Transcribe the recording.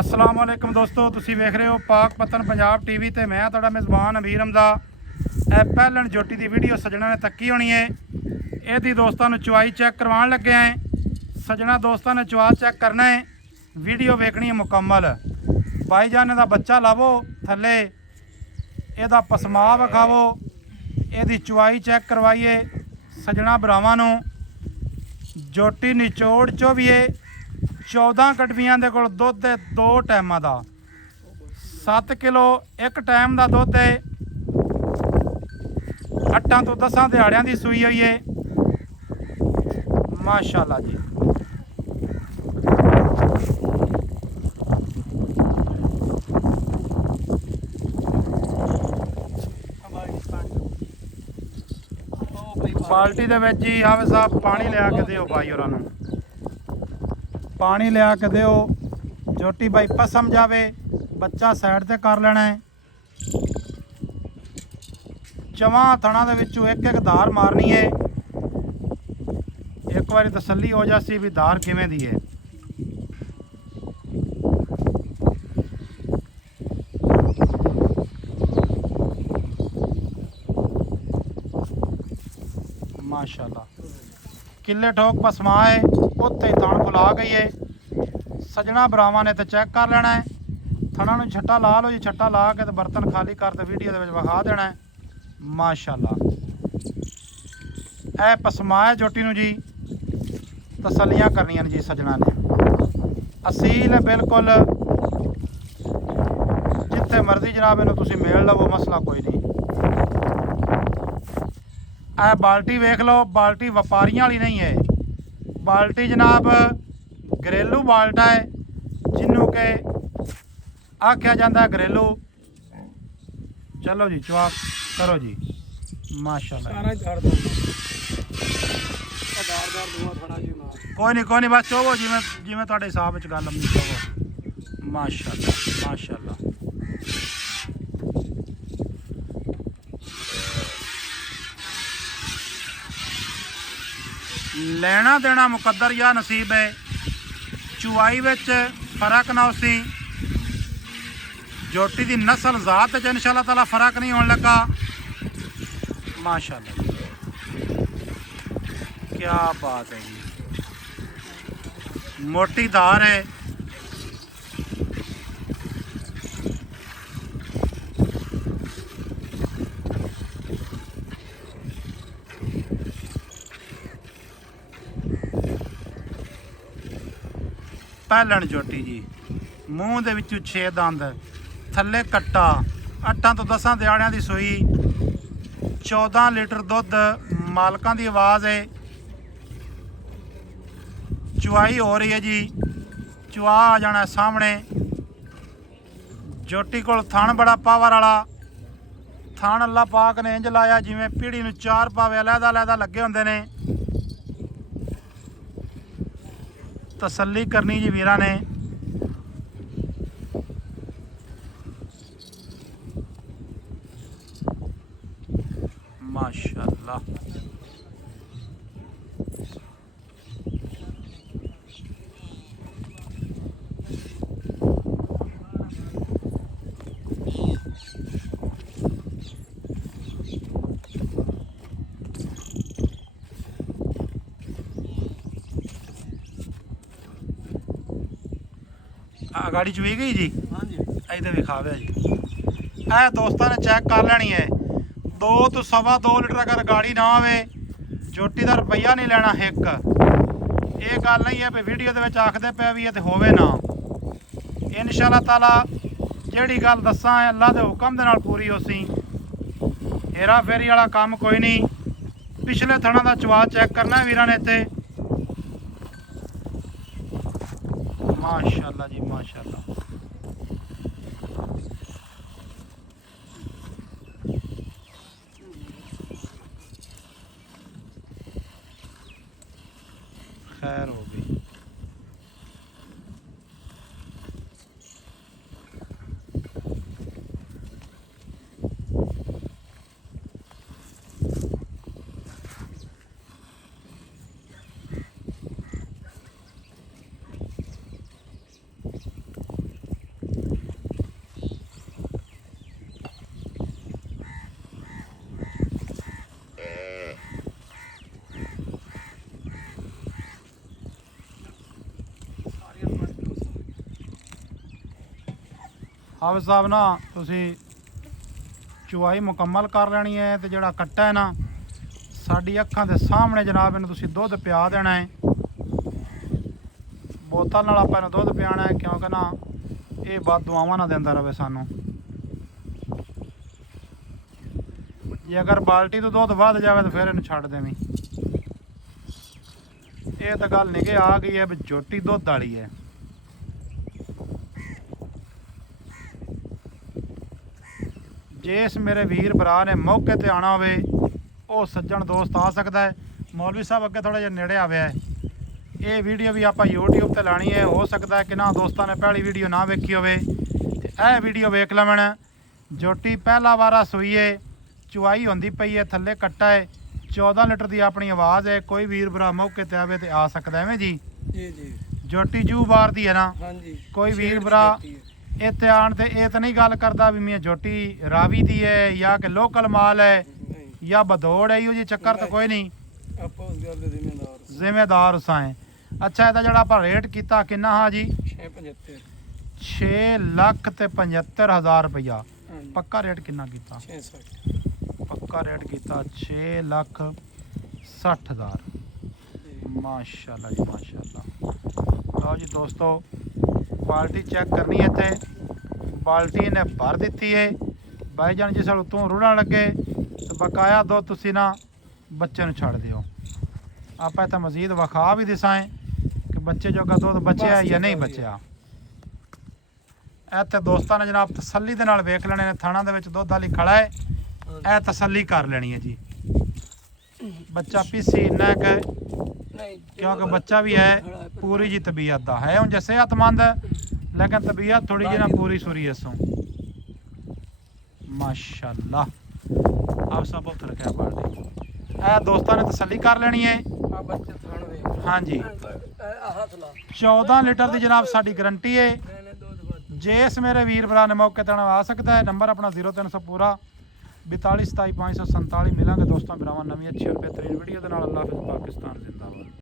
अस्सलाम वालेकुम दोस्तों, तुसी वेख रहे हो पाक पतन पंजाब टीवी ते मैं तुहाडा मेज़बान अमीर हमजा। ਇਹ ਪਹਿਲਣ ਜੋਟੀ ਦੀ ਵੀਡੀਓ ਸੱਜਣਾ ਨੇ ਤੱਕੀ ਹੋਣੀ ਹੈ। ਇਹਦੀ ਦੋਸਤਾਂ ਨੂੰ ਚੁਆਈ ਚੈੱਕ ਕਰਵਾਉਣ ਲੱਗੇ ਆਂ। ਸੱਜਣਾ ਦੋਸਤਾਂ ਨੇ ਚੁਆ ਚੈੱਕ ਕਰਨਾ ਹੈ, ਵੀਡੀਓ ਵੇਖਣੀ ਹੈ ਮੁਕੰਮਲ। ਭਾਈਜਾਨ ਦਾ ਬੱਚਾ ਲਾਵੋ ਥੱਲੇ, ਇਹਦਾ ਪਸਮਾ ਵਿਖਾਵੋ, ਇਹਦੀ ਚੁਆਈ ਚੈੱਕ ਕਰਵਾਈਏ ਸੱਜਣਾ ਭਰਾਵਾਂ ਨੂੰ। ਜੋਟੀ ਨਿਚੋੜ ਚੋ ਵੀ ਹੈ 14 ਕਟਵੀਆਂ ਦੇ ਕੋਲ ਦੁੱਧ ਹੈ 2 ਟਾਈਮਾਂ ਦਾ, 7 ਕਿਲੋ ਇੱਕ ਟਾਈਮ ਦਾ ਦੁੱਧ ਹੈ। 8 ਤੋਂ 10 ਦਿਹਾੜਿਆਂ ਦੀ ਸੂਈ ਹੋਈ ਹੈ ਮਾਸ਼ਾਅੱਲਾ ਜੀ। ਬਾਲਟੀ ਦੇ ਵਿੱਚ ਹੀ ਹਾਵੇ ਸਾਹਿਬ ਪਾਣੀ ਲਿਆ ਕੇ ਦਿਓ ਭਾਈ ਹੋਰਾਂ ਨੂੰ, ਪਾਣੀ ਲਿਆ ਕੇ ਦਿਓ। ਜੋਟੀ ਬਾਈ ਪਸਮ ਜਾਵੇ, ਬੱਚਾ ਸਾਈਡ ਤੇ ਕਰ ਲੈਣਾ ਹੈ। ਚਵਾਂ ਥਣਾ ਦੇ ਵਿੱਚੋਂ ਇੱਕ ਇੱਕ ਧਾਰ ਮਾਰਨੀ ਹੈ। ਇੱਕ ਵਾਰੀ ਤਸੱਲੀ ਹੋ ਜਾਸੀ ਵੀ ਧਾਰ ਕਿਵੇਂ ਦੀ ਹੈ। माशाल्लाह किले ठोक पसमा है, उत्ते थण फुला गई है। सजना भरावां ने तो चेक कर लेना है। थणा नूं छट्टा ला लो जी, छट्टा ला के तो बर्तन खाली कर ते वीडियो दे विच विखा देना है माशाल्लाह। ए पसमा है जोटी नूं जी, तसलियां करनियां ने जी सजना ने। असील है बिल्कुल, जिथे मर्जी जनाब इनूं तुसीं मेल लवो, मसला कोई नहीं। ਇਹ ਬਾਲਟੀ ਵੇਖ ਲਓ, ਬਾਲਟੀ ਵਪਾਰੀਆਂ ਵਾਲੀ ਨਹੀਂ ਹੈ। ਬਾਲਟੀ ਜਨਾਬ ਘਰੇਲੂ ਬਾਲਟਾ ਹੈ, ਜਿਹਨੂੰ ਕਿ ਆਖਿਆ ਜਾਂਦਾ घरेलू। चलो जी चुआ करो जी माशाल्लाह। कोई नहीं बस चोवो जिमें जिमें तुहाडे हिसाब विच गल लंबी चोवो माशाल्लाह माशाल्लाह। लेना देना मुकद्दर या नसीब है। चुआई विच फर्क ना उसी, जोटी की नस्ल जात च इंशाअल्लाह ताला फर्क नहीं होने लगा माशाल्लाह। क्या बात है जी, मोटी धार है। ਪਹਿਲਣ ਜੋਟੀ जी, मूँह ਦੇ ਵਿੱਚੋਂ 6 ਦੰਦ, ਥੱਲੇ ਕੱਟਾ, 8 ਤੋਂ 10 ਦਿਹਾੜਿਆਂ ਦੀ ਸੂਈ, 14 ਲੀਟਰ ਦੁੱਧ, ਮਾਲਕਾਂ ਦੀ ਆਵਾਜ਼ ਹੈ। ਚੁਆਈ ਹੋ ਰਹੀ ਹੈ ਜੀ, ਚੁਆ ਆ ਜਾਣਾ ਸਾਹਮਣੇ। ਜੋਟੀ ਕੋਲ ਥਣ ਬੜਾ ਪਾਵਰ ਵਾਲਾ, ਥਣ ਅੱਲਾ ਪਾਕ ਨੇ ਇੰਜ ਲਾਇਆ ਜਿਵੇਂ ਪੀੜੀ ਨੂੰ 4 ਪਾਵੇ ਅਲੱਗ-ਅਲੱਗ ਲੱਗੇ ਹੁੰਦੇ ਨੇ। तसल्ली करनी जी वीरा ने। माशाल्लाह गाड़ी चुई गई जी। हाँ जी इधर विखावे जी। ए दोस्तों ने चेक कर लेनी है। 2 तो 2.25 लीटर अगर गाड़ी ना आवे, जोटी का रुपया नहीं लेना एक। ये गल नहीं है भी वीडियो के आखते पे भी है तो होवे ना। इंशाअल्लाह ताला जिहड़ी गल दसा है अल्लाह के हुक्म के नाल पूरी होसी। हेरा फेरी वाला काम कोई नहीं। पिछले थणा का चुआ चेक करना वीरां ने इत्थे माशाल्लाह जी माशाल्लाह। खैर हो गई। ਹਾਫਿਜ਼ ਸਾਹਿਬ ਨਾ ਤੁਸੀਂ ਚੁਆਈ ਮੁਕੰਮਲ ਕਰ ਲੈਣੀ ਹੈ ਤੇ ਜਿਹੜਾ ਕੱਟਾ ਹੈ ਨਾ ਸਾਡੀ ਅੱਖਾਂ ਦੇ ਸਾਹਮਣੇ ਜਨਾਬ ਇਹਨੂੰ ਤੁਸੀਂ ਦੁੱਧ ਪਿਆ ਦੇਣਾ ਹੈ। ਬੋਤਲ ਨਾਲ ਆਪਾਂ ਇਹਨੂੰ ਦੁੱਧ ਪਿਆਣਾ ਹੈ ਕਿਉਂਕਿ ਨਾ ਇਹ ਬਾਤ ਦੁਆਵਾਂ ਨਾ ਦਿੰਦਾ ਰਵੇ ਸਾਨੂੰ। ਜੇ ਅਗਰ ਬਾਲਟੀ ਤੋਂ ਦੁੱਧ ਵੱਧ ਜਾਵੇ ਤਾਂ ਫਿਰ ਇਹਨੂੰ ਛੱਡ ਦੇਵੀਂ। ਇਹ ਤਾਂ ਗੱਲ ਨਿਗੇ ਆ ਗਈ ਹੈ ਵੀ ਝੋਟੀ ਦੁੱਧ ਵਾਲੀ ਹੈ। ਜਿਸ ਮੇਰੇ ਵੀਰ ਭਰਾ ਨੇ ਮੌਕੇ ਤੇ ਆਣਾ ਹੋਵੇ ਉਹ ਸੱਜਣ ਦੋਸਤ ਆ ਸਕਦਾ ਹੈ। ਮੌਲਵੀ ਸਾਹਿਬ ਅੱਗੇ ਥੋੜਾ ਜਿਹਾ ਨੇੜੇ ਆਵਿਆ ਹੈ। ਇਹ ਵੀਡੀਓ ਵੀ ਆਪਾਂ YouTube ਤੇ ਲਾਣੀ ਹੈ। ਹੋ ਸਕਦਾ ਹੈ ਕਿ ਨਾ ਦੋਸਤਾਂ ਨੇ ਪਹਿਲੀ ਵੀਡੀਓ ਨਾ ਵੇਖੀ ਹੋਵੇ ਤੇ ਇਹ ਵੀਡੀਓ ਵੇਖ ਲਵਣ। ਝੋਟੀ ਪਹਿਲਾ ਵਾਰਾ ਸੂਈ ਹੈ, ਚੁਆਈ ਹੁੰਦੀ ਪਈ ਹੈ, ਥੱਲੇ ਕੱਟਾ ਹੈ, 14 ਲੀਟਰ ਦੀ ਆਪਣੀ ਆਵਾਜ਼ ਹੈ। ਕੋਈ ਵੀਰ ਭਰਾ ਮੌਕੇ ਤੇ ਆਵੇ ਤੇ ਆ ਸਕਦਾ ਐਵੇਂ ਜੀ। ਜੀ ਝੋਟੀ ਜੂ ਬਾਰ ਦੀ ਹੈ ਨਾ। ਹਾਂਜੀ ਕੋਈ ਵੀਰ ਭਰਾ ਇੱਥੇ ਆਣ ਤੇ ਇਹ ਤਾਂ ਨਹੀਂ ਗੱਲ ਕਰਦਾ ਵੀ ਮੈਂ ਝੋਟੀ ਰਾਵੀ ਦੀ ਹੈ ਜਾਂ ਕਿ ਲੋਕਲ ਮਾਲ ਹੈ ਜਾਂ ਬਧੋੜ ਹੈ। ਇਹੋ ਜੀ ਚੱਕਰ ਤਾਂ ਕੋਈ ਨਹੀਂ। ਆਪਾਂ ਉਸ ਗੱਲ ਦੇ ਜ਼ਿੰਮੇਦਾਰ ਉਸਾਂ ਹੈ। ਅੱਛਾ ਇਹਦਾ ਜਿਹੜਾ ਆਪਾਂ ਰੇਟ ਕੀਤਾ ਕਿੰਨਾ ਹਾਂ ਜੀ? 6,75,000 ਰੁਪਇਆ। ਪੱਕਾ ਰੇਟ ਕਿੰਨਾ ਕੀਤਾ? 660 ਪੱਕਾ ਰੇਟ ਕੀਤਾ 6,60,000। ਮਾਸ਼ਾਅੱਲਾ ਜੀ ਮਾਸ਼ਾਅੱਲਾ। ਲਓ ਜੀ ਦੋਸਤੋ ਬਾਲਟੀ ਚੈੱਕ ਕਰਨੀ ਹੈ। ਇੱਥੇ ਬਾਲਟੀ ਨੇ ਭਰ ਦਿੱਤੀ ਹੈ। ਬਾਈ ਜਾਨ ਜਿਸ ਨਾਲ ਉਤੋਂ ਰੁੜਨ ਲੱਗੇ ਤੇ ਬਕਾਇਆ ਦੁੱਧ ਤੁਸੀਂ ਨਾ ਬੱਚੇ ਨੂੰ ਛੱਡ ਦਿਓ। ਆਪਾਂ ਇੱਥੇ ਮਜ਼ੀਦ ਵਿਖਾ ਵੀ ਦਿਸਾਂ ਕਿ ਬੱਚੇ ਜੋਗਾ ਦੁੱਧ ਬਚਿਆ ਜਾਂ ਨਹੀਂ ਬਚਿਆ। ਇੱਥੇ ਦੋਸਤਾਂ ਨੇ ਜਨਾਬ ਤਸੱਲੀ ਦੇ ਨਾਲ ਵੇਖ ਲੈਣੇ ਨੇ। ਥਾਣਾ ਦੇ ਵਿੱਚ ਦੁੱਧ ਵਾਲੀ ਖੜਾ ਹੈ, ਇਹ ਤਸੱਲੀ ਕਰ ਲੈਣੀ ਹੈ ਜੀ। ਬੱਚਾ ਪੀਸੀ ਇੰਨਾ ਕੁ ਹੈ ਕਿਉਂਕਿ ਬੱਚਾ ਵੀ ਹੈ ਪੂਰੀ ਜੀ ਤਬੀਅਤ ਦਾ ਹੈ। ਹੁਣ ਸਿਹਤਮੰਦ ਲੇਕਿਨ ਤਬੀਅਤ ਥੋੜੀ ਜਿਹੀ ਨਾ ਪੂਰੀ ਸੁਰੀ ਇਸੋਂ ਮਾਸ਼ਾਅੱਲਾ। ਆਪ ਸਭ ਉੱਥੇ ਰੱਖਿਆ ਬਾਲਟੀ। ਇਹ ਦੋਸਤਾਂ ਨੇ ਤਸੱਲੀ ਕਰ ਲੈਣੀ ਹੈ। ਆ ਬੱਚੇ ਥਣ ਦੇ ਹਾਂਜੀ ਹੱਥ ਲਾ 14 ਲੀਟਰ ਦੀ ਜਨਾਬ ਸਾਡੀ ਗਰੰਟੀ ਹੈ। ਮੈਨੇ ਦੁੱਧ ਵੱਧ ਜਿਸ ਮੇਰੇ ਵੀਰ ਭਰਾ ਨੇ ਮੌਕੇ ਤੇ ਆ ਸਕਦਾ ਹੈ। ਨੰਬਰ ਆਪਣਾ 0300 ਪੂਰਾ 42 27 547। ਮਿਲਾਂਗੇ ਦੋਸਤਾਂ ਭਰਾਵਾਂ ਨਵੀਂ ਅੱਛੀ ਔਰ ਬਿਹਤਰੀਨ ਵੀਡੀਓ ਦੇ ਨਾਲ। ਅੱਲਾਹ ਹਾਫਿਜ਼। ਪਾਕਿਸਤਾਨ ਜ਼ਿੰਦਾਬਾਦ।